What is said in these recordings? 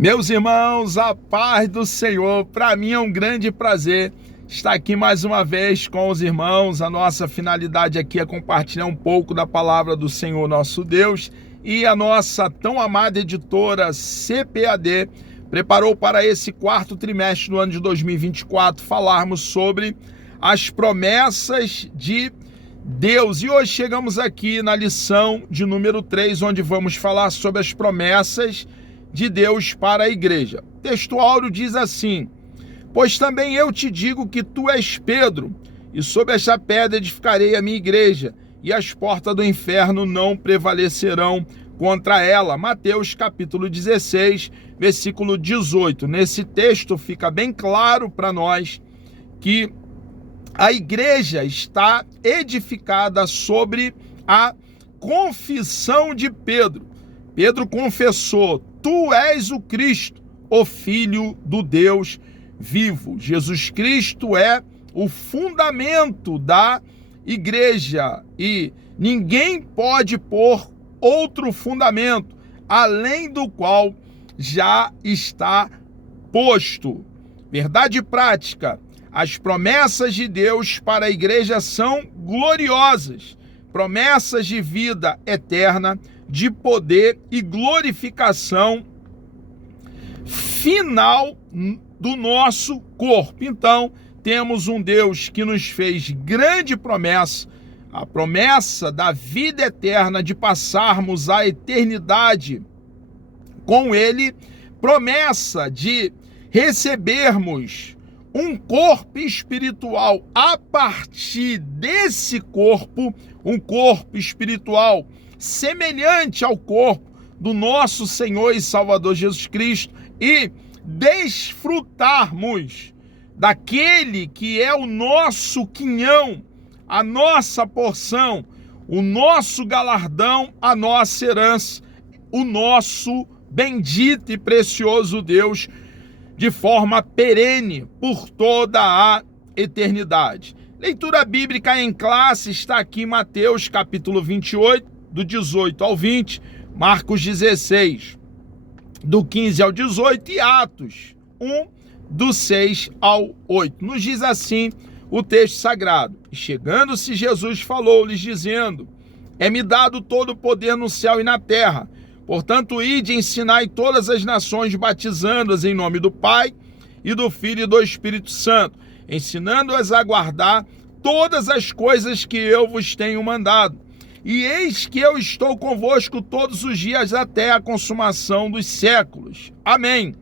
Meus irmãos, a paz do Senhor, para mim é um grande prazer estar aqui mais uma vez com os irmãos. A nossa finalidade aqui é compartilhar um pouco da palavra do Senhor nosso Deus, e a nossa tão amada editora CPAD preparou para esse quarto trimestre do ano de 2024 falarmos sobre as promessas de Deus. E hoje chegamos aqui na lição de número 3, onde vamos falar sobre as promessas de Deus para a igreja. O texto áureo diz assim: pois também eu te digo que tu és Pedro, e sobre esta pedra edificarei a minha igreja, e as portas do inferno não prevalecerão contra ela. Mateus capítulo 16, versículo 18. Nesse texto fica bem claro para nós que a igreja está edificada sobre a confissão de Pedro. Pedro confessou: tu és o Cristo, o Filho do Deus vivo. Jesus Cristo é o fundamento da igreja e ninguém pode pôr outro fundamento além do qual já está posto. Verdade prática: as promessas de Deus para a igreja são gloriosas, promessas de vida eterna, de poder e glorificação final do nosso corpo. Então, temos um Deus que nos fez grande promessa, a promessa da vida eterna, de passarmos a eternidade com Ele, promessa de recebermos um corpo espiritual a partir desse corpo, um corpo espiritual semelhante ao corpo do nosso Senhor e Salvador Jesus Cristo, e desfrutarmos daquele que é o nosso quinhão, a nossa porção, o nosso galardão, a nossa herança, o nosso bendito e precioso Deus, de forma perene por toda a eternidade. Leitura bíblica em classe está aqui em Mateus capítulo 28, do 18 ao 20, Marcos 16, do 15 ao 18 e Atos 1, do 6 ao 8. Nos diz assim o texto sagrado: e chegando-se Jesus falou-lhes dizendo: é-me dado todo o poder no céu e na terra. Portanto, ide e ensinai todas as nações, batizando-as em nome do Pai e do Filho e do Espírito Santo, ensinando-as a guardar todas as coisas que eu vos tenho mandado. E eis que eu estou convosco todos os dias até a consumação dos séculos. Amém.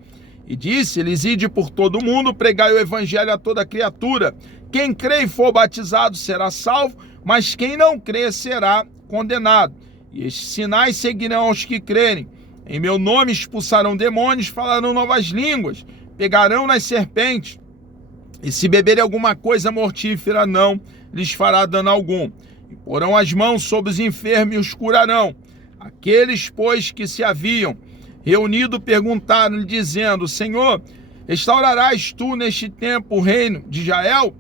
E disse-lhes: ide por todo o mundo, pregai o evangelho a toda criatura. Quem crê e for batizado será salvo, mas quem não crê será condenado. E estes sinais seguirão aos que crerem. Em meu nome expulsarão demônios, falarão novas línguas, pegarão nas serpentes, e se beberem alguma coisa mortífera não lhes fará dano algum. E porão as mãos sobre os enfermos e os curarão. Aqueles, pois, que se haviam reunido perguntaram-lhe, dizendo: Senhor, restaurarás tu neste tempo o reino de Israel?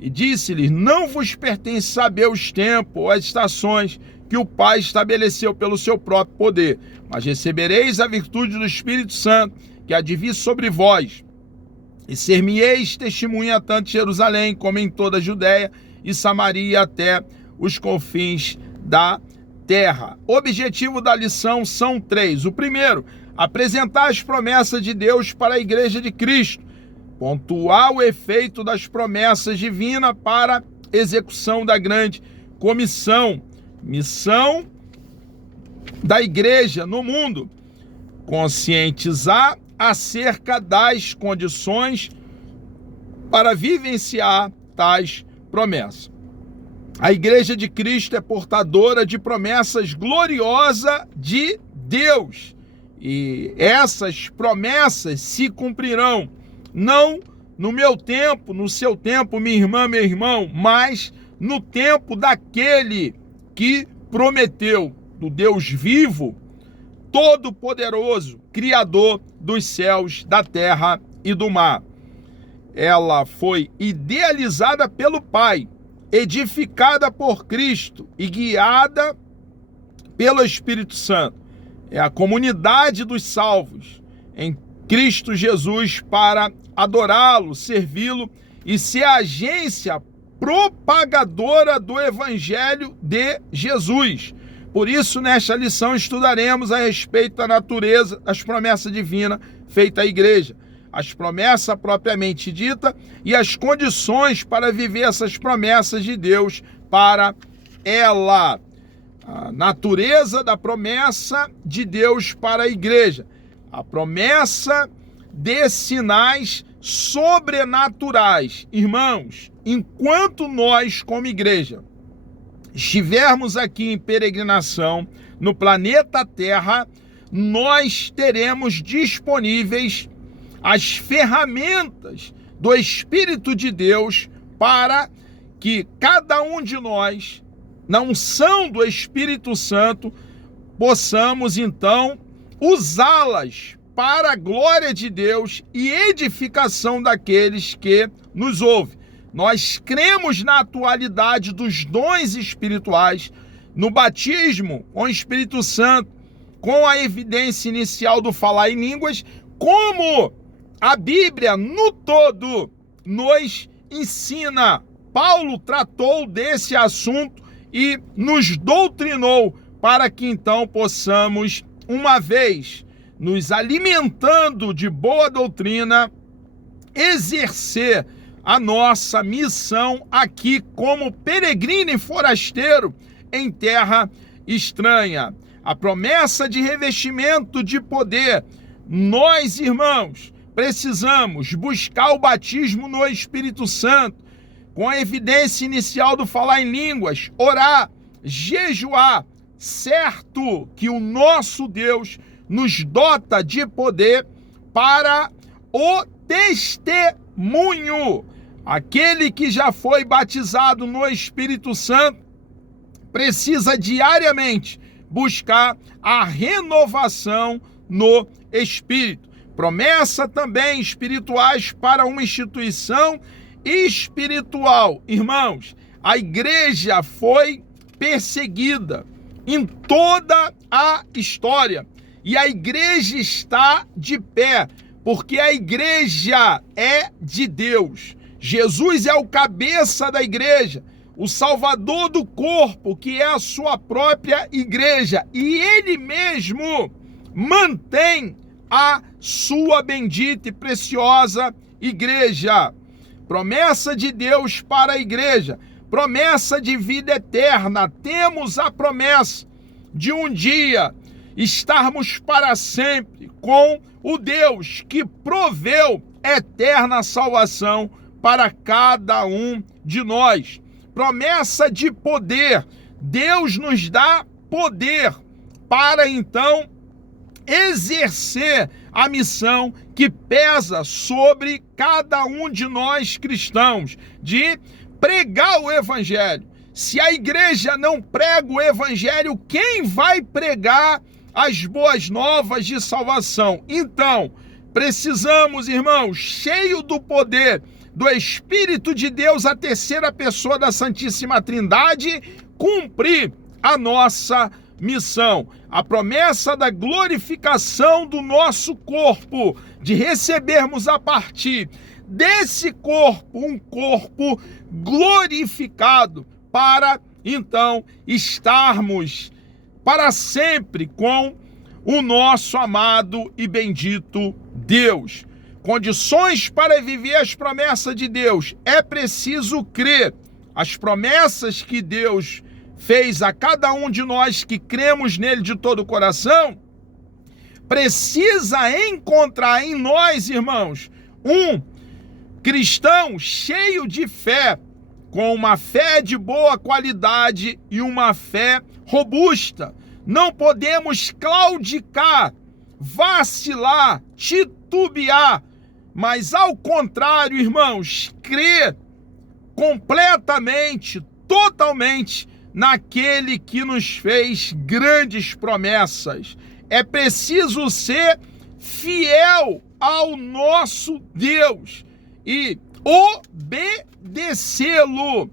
E disse-lhes: não vos pertence saber os tempos ou as estações que o Pai estabeleceu pelo seu próprio poder, mas recebereis a virtude do Espírito Santo, que há de vir sobre vós, e ser-me-eis testemunha tanto em Jerusalém como em toda a Judéia e Samaria até os confins da terra. O objetivo da lição são 3. O primeiro, apresentar as promessas de Deus para a igreja de Cristo, pontuar o efeito das promessas divinas para a execução da grande comissão, missão da igreja no mundo, conscientizar acerca das condições para vivenciar tais promessas. A igreja de Cristo é portadora de promessas gloriosas de Deus. E essas promessas se cumprirão, não no meu tempo, no seu tempo, minha irmã, meu irmão, mas no tempo daquele que prometeu, do Deus vivo, todo-poderoso, Criador dos céus, da terra e do mar. Ela foi idealizada pelo Pai, edificada por Cristo e guiada pelo Espírito Santo. É a comunidade dos salvos, em Cristo Jesus para adorá-lo, servi-lo e ser a agência propagadora do Evangelho de Jesus. Por isso, nesta lição, estudaremos a respeito da natureza, das promessas divinas feitas à igreja, as promessas propriamente ditas e as condições para viver essas promessas de Deus para ela. A natureza da promessa de Deus para a igreja. A promessa de sinais sobrenaturais. Irmãos, enquanto nós, como igreja, estivermos aqui em peregrinação no planeta Terra, nós teremos disponíveis as ferramentas do Espírito de Deus para que cada um de nós, na unção do Espírito Santo, possamos então usá-las para a glória de Deus e edificação daqueles que nos ouvem. Nós cremos na atualidade dos dons espirituais, no batismo com o Espírito Santo, com a evidência inicial do falar em línguas, como a Bíblia no todo nos ensina. Paulo tratou desse assunto e nos doutrinou para que então possamos, uma vez nos alimentando de boa doutrina, exercer a nossa missão aqui como peregrino e forasteiro em terra estranha. A promessa de revestimento de poder. Nós, irmãos, precisamos buscar o batismo no Espírito Santo, com a evidência inicial do falar em línguas, orar, jejuar, certo que o nosso Deus nos dota de poder para o testemunho. Aquele que já foi batizado no Espírito Santo precisa diariamente buscar a renovação no Espírito. Promessa também espirituais para uma instituição espiritual. Irmãos, a igreja foi perseguida em toda a história e a igreja está de pé, porque a igreja é de Deus. Jesus é o cabeça da igreja, o salvador do corpo, que é a sua própria igreja, e ele mesmo mantém a sua bendita e preciosa igreja. Promessa de Deus para a igreja, promessa de vida eterna. Temos a promessa de um dia estarmos para sempre com o Deus que proveu eterna salvação para cada um de nós. Promessa de poder. Deus nos dá poder para então exercer a missão que pesa sobre cada um de nós cristãos, de pregar o evangelho. Se a igreja não prega o evangelho, quem vai pregar as boas novas de salvação? Então, precisamos, irmãos, cheio do poder do Espírito de Deus, a terceira pessoa da Santíssima Trindade, cumprir a nossa missão. A promessa da glorificação do nosso corpo, de recebermos a partir desse corpo, um corpo glorificado, para então estarmos para sempre com o nosso amado e bendito Deus. Condições para viver as promessas de Deus. É preciso crer. As promessas que Deus fez a cada um de nós que cremos nele de todo o coração, precisa encontrar em nós, irmãos, um cristão cheio de fé, com uma fé de boa qualidade e uma fé robusta. Não podemos claudicar, vacilar, titubear, mas ao contrário, irmãos, crer completamente, totalmente naquele que nos fez grandes promessas. É preciso ser fiel ao nosso Deus e obedecê-lo,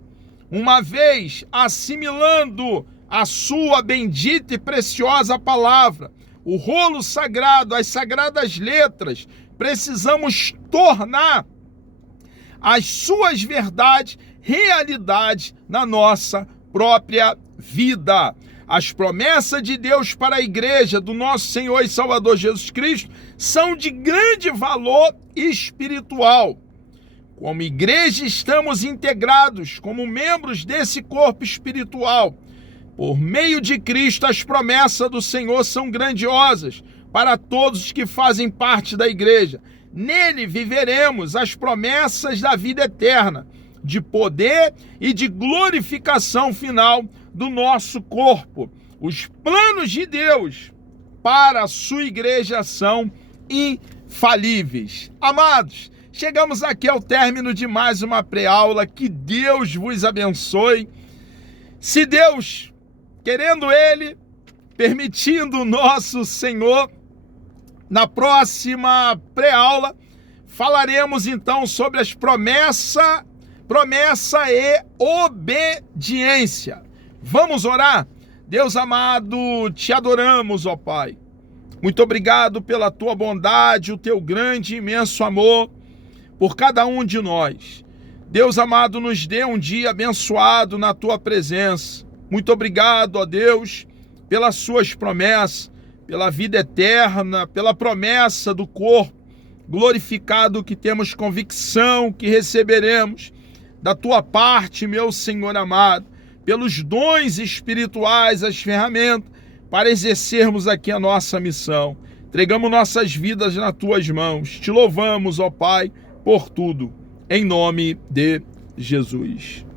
uma vez assimilando a sua bendita e preciosa palavra, o rolo sagrado, as sagradas letras, precisamos tornar as suas verdades realidade na nossa própria vida. As promessas de Deus para a igreja do nosso Senhor e Salvador Jesus Cristo são de grande valor espiritual. Como igreja, estamos integrados como membros desse corpo espiritual. Por meio de Cristo, as promessas do Senhor são grandiosas para todos os que fazem parte da igreja. Nele viveremos as promessas da vida eterna, de poder e de glorificação final do nosso corpo. Os planos de Deus para a sua igreja são infalíveis. Amados, chegamos aqui ao término de mais uma pré-aula. Que Deus vos abençoe. Se Deus, querendo Ele, permitindo o nosso Senhor, na próxima pré-aula, falaremos então sobre as promessa e obediência. Vamos orar? Deus amado, te adoramos, ó Pai. Muito obrigado pela tua bondade, o teu grande e imenso amor por cada um de nós. Deus amado, nos dê um dia abençoado na tua presença. Muito obrigado, ó Deus, pelas suas promessas, pela vida eterna, pela promessa do corpo glorificado que temos convicção que receberemos da tua parte, meu Senhor amado, pelos dons espirituais, as ferramentas para exercermos aqui a nossa missão. Entregamos nossas vidas nas tuas mãos. Te louvamos, ó Pai, por tudo, em nome de Jesus.